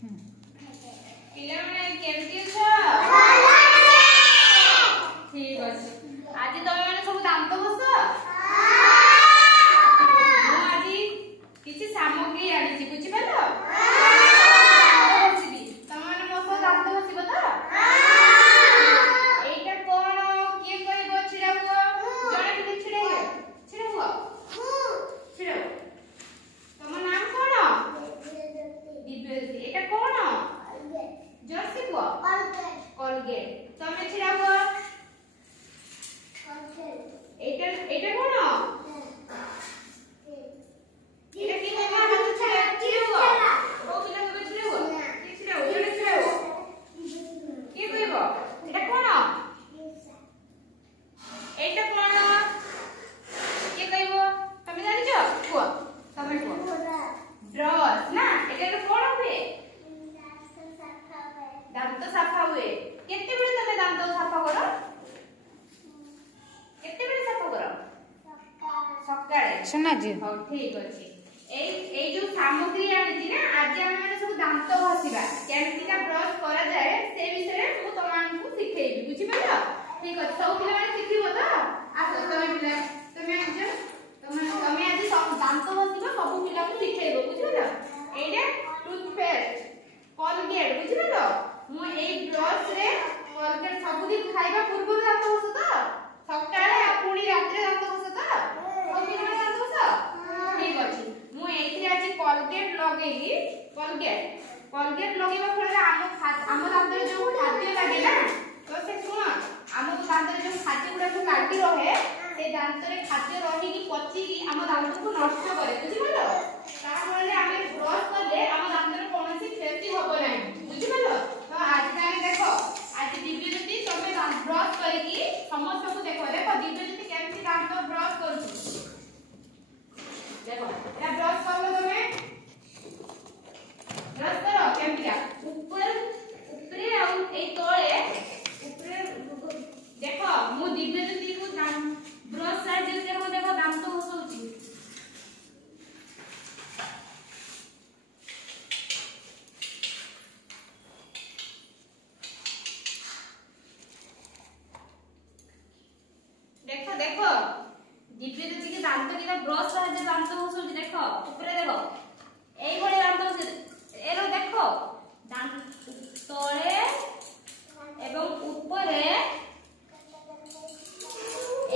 ପିଲାମାନେ କେମିତି ଅଛ? ଠିକ ଅଛି। ଆଜି ତମେ ମାନେ ସବୁ ଦାନ୍ତ ଘଷ। ମୁଁ ଆଜି କିଛି ସାମଗ୍ରୀ ଆଣିଛି, ବୁଝିପାରିଲ? ତମେ ମାନେ ମୋ ସହ ଦାନ୍ତ ଘଷିବ ତ? ଏଇଟା କଣ କିଏ କହିବ? ଛିଡା ହୁଅ। ଜଣେ ଟିକେ ଛିଡା ହୁଅ। ଛିଡା ହୁଅ। ଛିଡା ହୁଅ। ତମ ନାମ କଣ? ଦିବ୍ୟଜ୍ୟୋତି। ଏଇଟା କଣ? ଜର୍ସି କୁହ। କଲଗେଟ। ତମେ ଛିଡା ହୁଅ। এইটা কোন? এটা কি মামা? হাত ছাড়া ছিড়ে গো। ও পিলা কবে ছিড়ে গো? কি ছিড়ে গো? এটা ছিড়ে গো। কি কইব? এটা কোন? এইটা কোন? কি কইব? তুমি জানিছো? কুয়া। তুমি কুয়া। ব্রাশ না? এটা কোন হবে? দাঁত সাফা हुए। কেতে বেলে তুমি দাঁত সাফা করো? কেতেବେଳେ ସାଫ କର? ସକାଳେ। ଶୁଣା ଜି। ହଉ ଠିକ ଅଛି। ଏଇ ଯୋଉ ସାମଗ୍ରୀ ଆଣିଛି ନା, ଆଜି ଆମେ ମାନେ ସବୁ ଦାନ୍ତ ଘଷିବା। କେମିତିକା ବ୍ରଶ କରାଯାଏ ସେ ବିଷୟରେ ମୁଁ ତମମାନଙ୍କୁ ଶିଖେଇବି, ବୁଝିପାରିଲ? ଠିକ ଅଛି। ସବୁ ପିଲାମାନେ ଶିଖିବ ତ? ଆସ ତମେ ପିଲା, ତମେ ଆସ। ତମେ ଆଜି ଦାନ୍ତ ଘଷିବ, ସବୁ ପିଲାଙ୍କୁ ଶିଖେଇବ, ବୁଝିପାରିଲ? ଏଇଟା ଟୁଥପେଷ୍ଟ, କଲଗେଟ, ବୁଝିପାରିଲ? ମୁଁ ଏଇ ବ୍ରଶ ରେ କଲଗେଟ ସବୁଦିନ ଖାଇବା ପୂର୍ବରୁ ଦାନ୍ତ ଘଷ ତ? ସକାଳେ ଆଉ ପୁଣି ରାତିରେ ଦାନ୍ତ ଘଷ ତ? ସବୁ ପିଲାମାନେ ଦାନ୍ତ ଘଷ? ଠିକ ଅଛି। ମୁଁ ଏଇଥିରେ ଆଜି କଲଗେଟ ଲଗେଇବି। କଲଗେଟ ଲଗେଇବା ଫଳରେ ଆମ ଦାନ୍ତରେ ଯୋଉ ଖାଦ୍ୟ ଲାଗେ ନା, ତ ସେ ଶୁଣ, ଆମ ଦାନ୍ତରେ ଯୋଉ ଖାଦ୍ୟ ଗୁଡାକ ଲାଗି ରହେ, ସେ ଦାନ୍ତରେ ଖାଦ୍ୟ ରହିକି ପଚିକି ଆମ ଦାନ୍ତକୁ ନଷ୍ଟ କରେ, ବୁଝିପାରିଲ? ତା ଫଳରେ ଆମେ ବ୍ରଶ କଲେ ଆମ ଦାନ୍ତରେ କୌଣସି କ୍ଷତି ହବ ନାହିଁ, ବୁଝିପାରିଲ? ତ ଆଜି ଆମେ ଦେଖ, ଆଜି ଦିବ୍ୟଜ୍ୟୋତି ତମେ ବ୍ରଶ କରିକି ସମସ୍ତଙ୍କୁ ଦେଖ ଦିବ୍ୟଜ୍ୟୋତି କେମିତି ଦାନ୍ତ ବ୍ରଶ କରୁଛି। देखो এটা ব্রাশ করলো তুমি ব্রাশ করো কেমতিকা উপরে আর এই তলে উপরে দেখো মু দিব্যজ্যোতি কো ব্রাশ সাহায্য দেখো দেখো দান্ত ঘষুছি। देखो देखो दिव्यज्योति के दांत किना ब्रश साहाय्य दांत घषुची। देखो ऊपर देखो एई भली दांत घषे एरो देखो दांत तळे एवं ऊपरे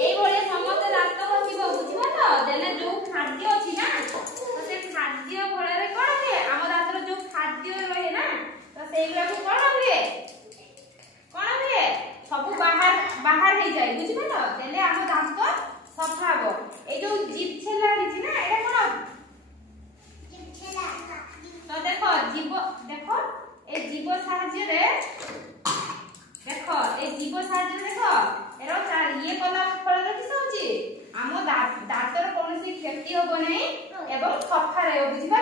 एई भली समस्त दांत घषिबो, बुझिबो? देले जो खाद्य अछि ना, तो से खाद्य फଳରେ कोन हुए? हम दांतर जो खाद्य रहे ना, तो सेइगुरा को कोन हुए? सब बाहर हे जाय, बुझिबो? देले हम दांत सफा हो। ए जो जीभ छेला हिची ना, एटा कोन? जीभ छेला। तो देखो जीभ, देखो ए जीभ साहाय्य रे देखो ए जीभ साहाय्य देखो एरो ये कला फल किस होची? हम दांतर कोनसी क्षति होबो नै एवं सफा रहबो, बुझिबो?